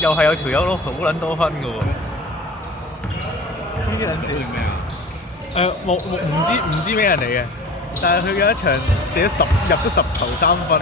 又係有條友攞好撚多分嘅喎，黐撚線咩啊？唔知咩人嚟嘅，但係佢有一場入咗10球3分。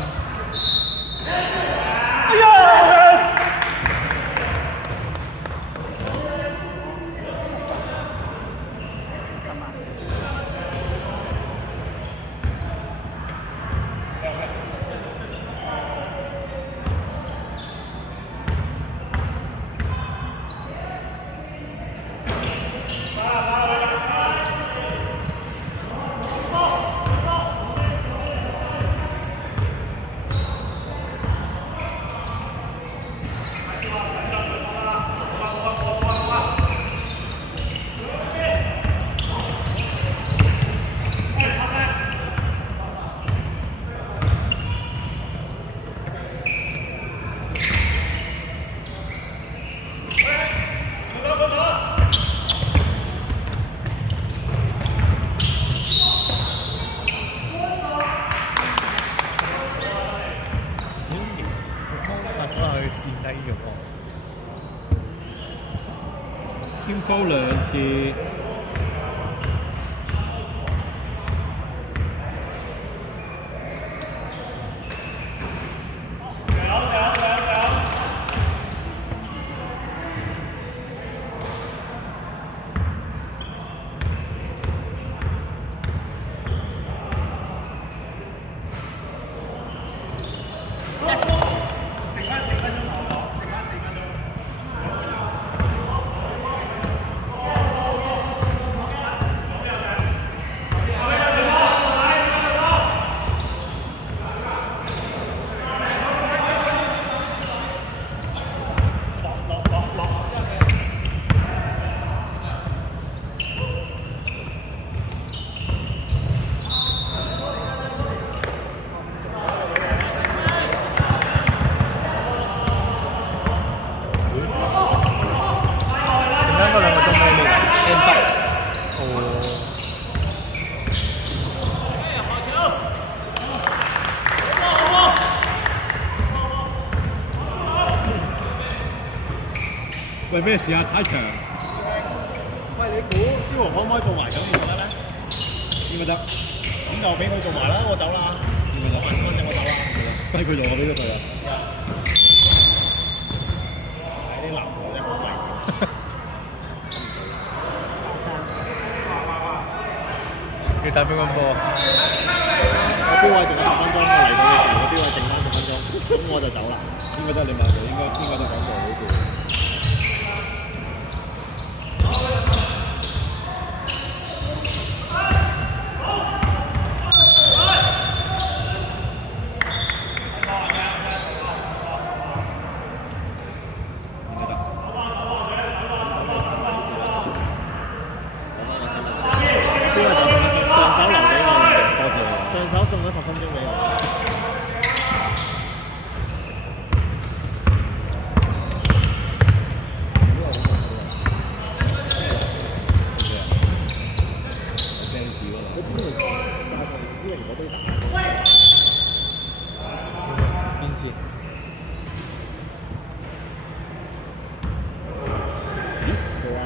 天科2次。喂，咩事啊？踩場？喂，你估蕭豪可唔可以做埋咁嘅得咧？應該得。咁就俾佢做埋啦，我走啦。應該得。我走啦。俾佢做，我俾佢做啊！係啲男嘅真係好危險。你打乒乓波？我標位仲有10分鐘，我嚟到嘅時候，我標位剩翻10分鐘，咁我就走啦。應該得，你問佢，應該都講過好攰。送咗10分鐘俾我。邊線？做啊，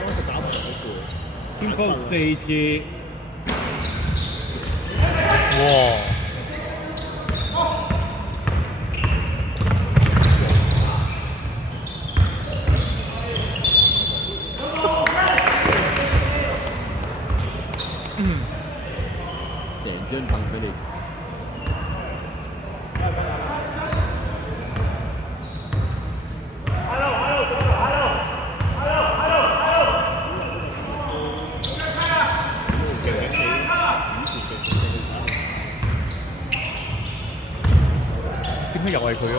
當時打埋好攰。天科4次。哇！成張凳俾你。點解又係佢啊？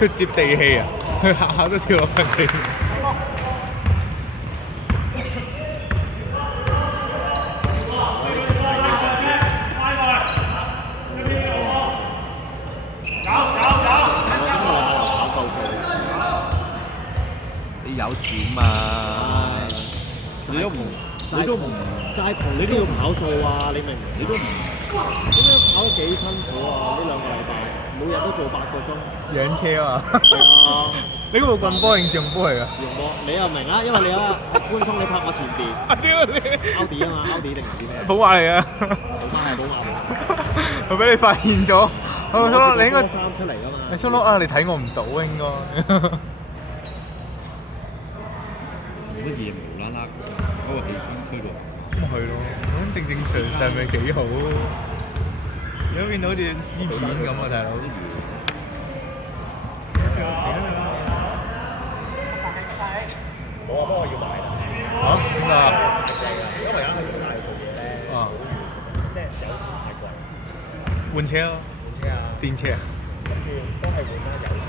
佢接地氣啊！佢下下都跳落人哋。你有錢嘛？你都唔齋窮，你都要跑數啊！你明唔明？你都唔咁樣跑得幾辛苦啊！呢2個禮拜，每日都做8個鐘。養車啊嘛。係啊，你嗰部棍波定自動波嚟㗎？自動波，你又明啦，因為你啊觀眾你拍我前邊。屌你！Audi 啊嘛，Audi 定唔知咩？寶馬嚟㗎。寶馬。我俾你發現咗。我心諗你應該衫出嚟㗎嘛。你心諗啊，你睇我唔到應該。冇乜嘢無啦啦嗰個氣先區度。咁咪係咯，咁正常常咪幾好。而家變到好似撕片咁啊，大佬。我話幫我要買啦。嚇？點解啊？因為而家喺中大做嘢咧，啊，即係油錢太貴。換車咯，換車啊，電車啊。跟住都係換翻油車。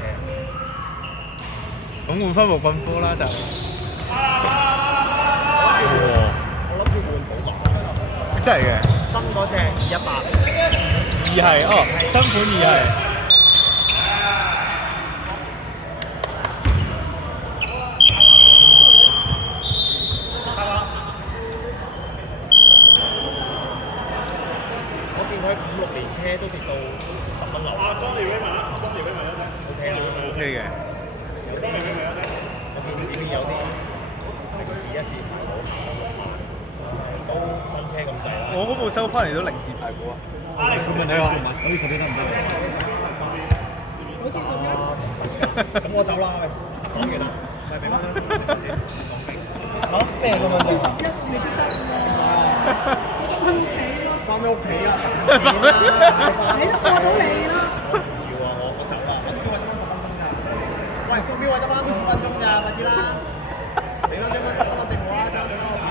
咁換翻部棍波啦就。我諗住換寶馬。真係嘅。新嗰隻218。二係哦，新款二係。我見佢5、6年車都跌到10蚊樓。啊，裝條俾埋啦，裝條俾埋啦。OK 啦 OK 嘅。有啲我見市面有啲零字1字排到，都新車咁滯啦。我嗰部收翻嚟都0字排過啊。佢問你話可以10幾得唔得？好似11。咁我走啦，喂，講完啦，咪俾翻張先。嚇？咩咁樣11你都得？翻屋企啦，賺錢啦，你都過到嚟啦。要啊，我走啦，我標位得翻10分鐘㗎。喂，個標位得翻5分鐘咋，快啲啦！俾翻張身份證我啦，走我牌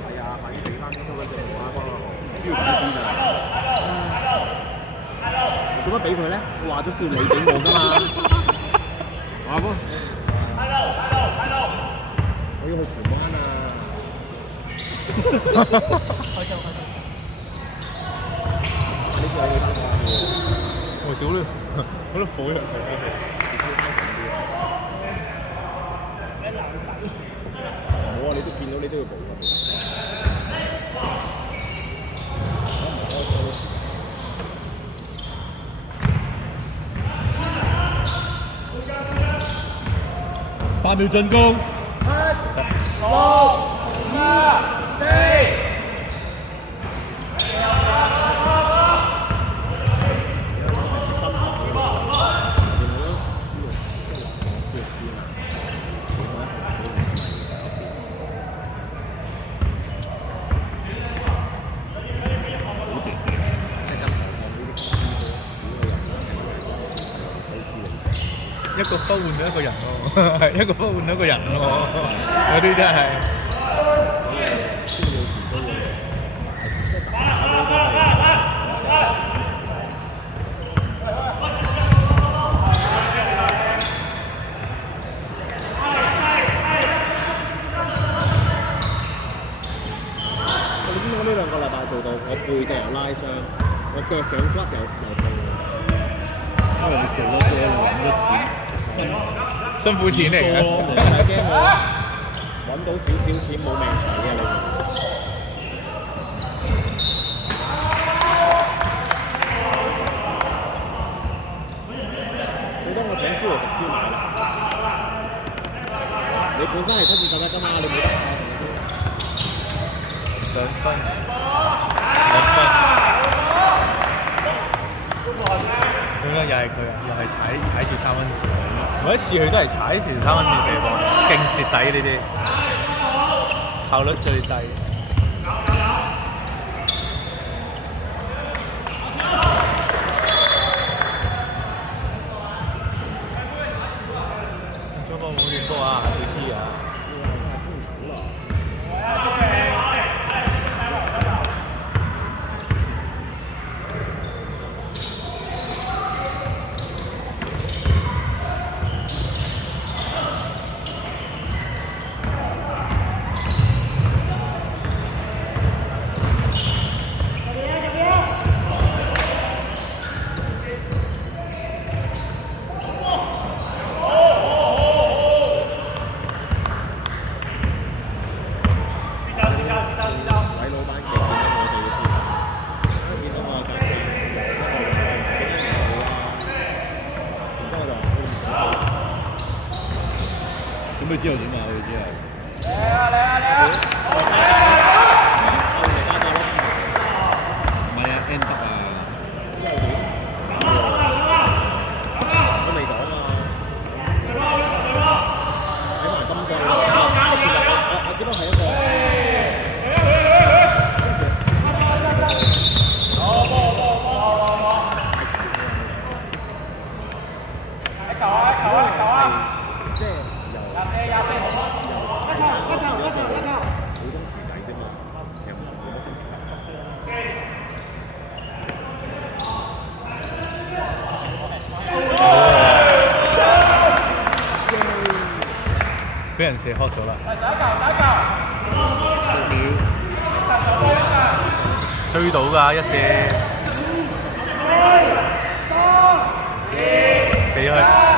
係啊，快啲俾翻張身份證我啦，幫我。標喺邊啊？做乜俾佢咧？我話咗叫你俾我㗎嘛。阿哥，我要去荃灣啊！呢個你睇下我屌你，嗰度火藥冇啊！你都見到你都要補㗎。8秒進攻。6、5、4。一個波換咗一個人喎，係一個波換咗一個人喎，嗰啲真係。你知唔知我呢2個禮拜做到我背脊又拉傷，我腳掌骨又痛。因為你做咗嘢揾咗錢。辛苦錢嚟嘅，係驚我揾到少少錢冇命使嘅你。最多我請燒嚟食燒賣啦。你本身係7至11㗎嘛，你冇得派2分，2分。點解又係佢啊？又係踩住3蚊線，每一次佢都係踩住3蚊線射波，勁蝕底呢啲，效率最低。中國冇亂波啊，最 T 啊！佢之後點啊？佢之後唔係啊，N 得啊，我未講啊，睇埋金句咯。即係其實我只不過係一個。即係由普通薯仔啫嘛，其實冇乜分別。俾人射開咗啦！追到㗎一隻，死咗佢。